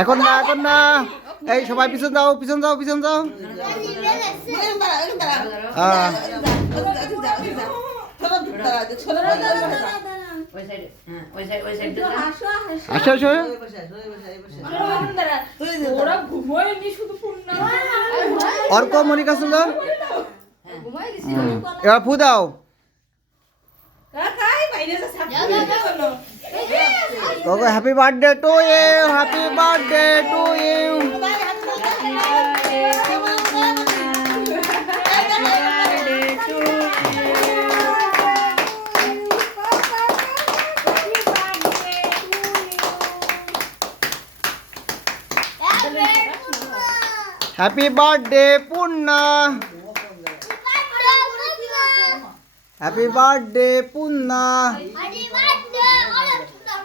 এখন না এখন না। এই সবাই পিছন যাও পিছন যাও পিছন যাও। ওই সাইডে ওই সাইড ওই সাইড আসো আসো। ওরা ঘুমোয়নি শুধু পূর্ণ অর্ক মনিকা ছিল এবার ফু দাও। Okay happy birthday to you happy birthday to you happy birthday Punna happy birthday Punna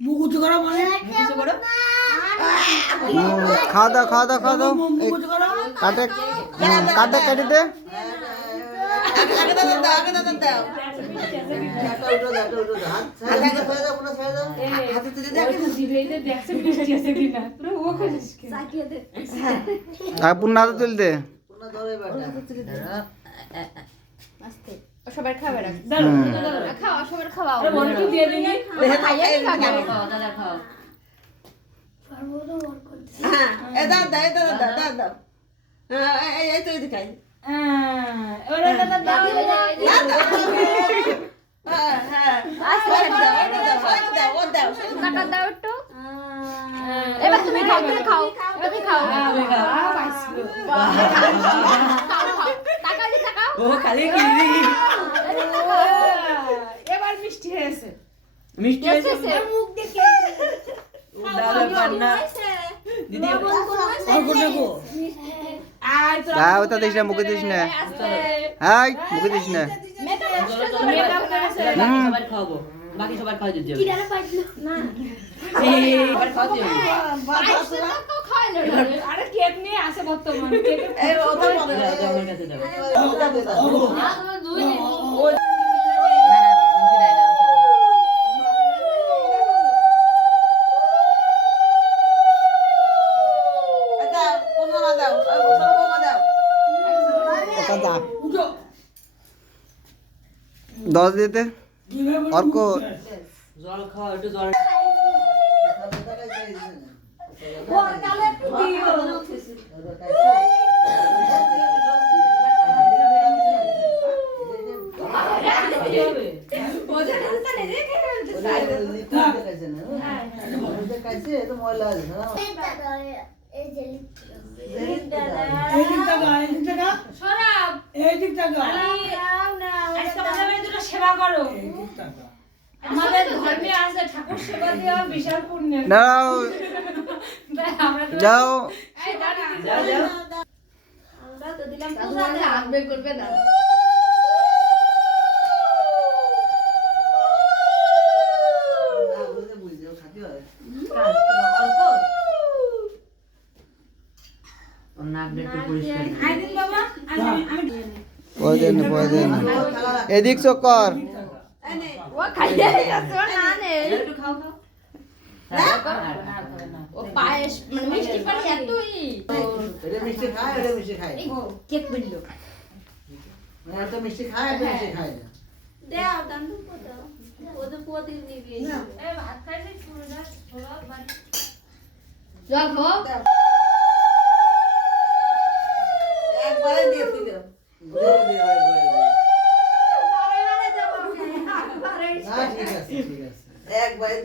করো মানে খাওয়া দাও খাওয়া দাও খাওয়া দাও কাটে কাটে কেটে দে দেখছে সবার খাবার খাওয়া সবার খাওয়াও আরে মনটু দিয়ে দিনি খাও দাদা খাও হ্যাঁ ওরে দাদা দাও টাকা দাও একটু এবার তুমি খাও তুমি খাও এবার তুমি খাও খাও খাও ও খালি হয়েছে? মিষ্টি হয়েছে। মুখ দেখে মুখে দিস না। হাই মুখে দিস না। বাকি সবার খাওয়াবো। বাকি সবার খাওয়া আরে কেক নিয়ে আসে বর্তমান কেক দাও, দাও, আমার কাছে দাও না, না, মুখে দেয় না। ওটা যা দশ দিতে অর্ক। জল খাও একটু জল এই দিক সেবা করো। আমাদের ধর্মে আছে ঠাকুর সেবা দেওয়া বিশাল পুণ্য নাও। আমরা তো যাও। আমরা তো দিলাম পূজাতে হাত করবে না। ও পায়েস মানে মিষ্টি খায় মিষ্টি খায় এই কেক বিললো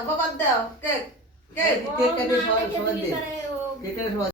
দাও বাবার দাও কেক কেক। কেক কেটে সবাই সবাই দে কেক কেটে সবাই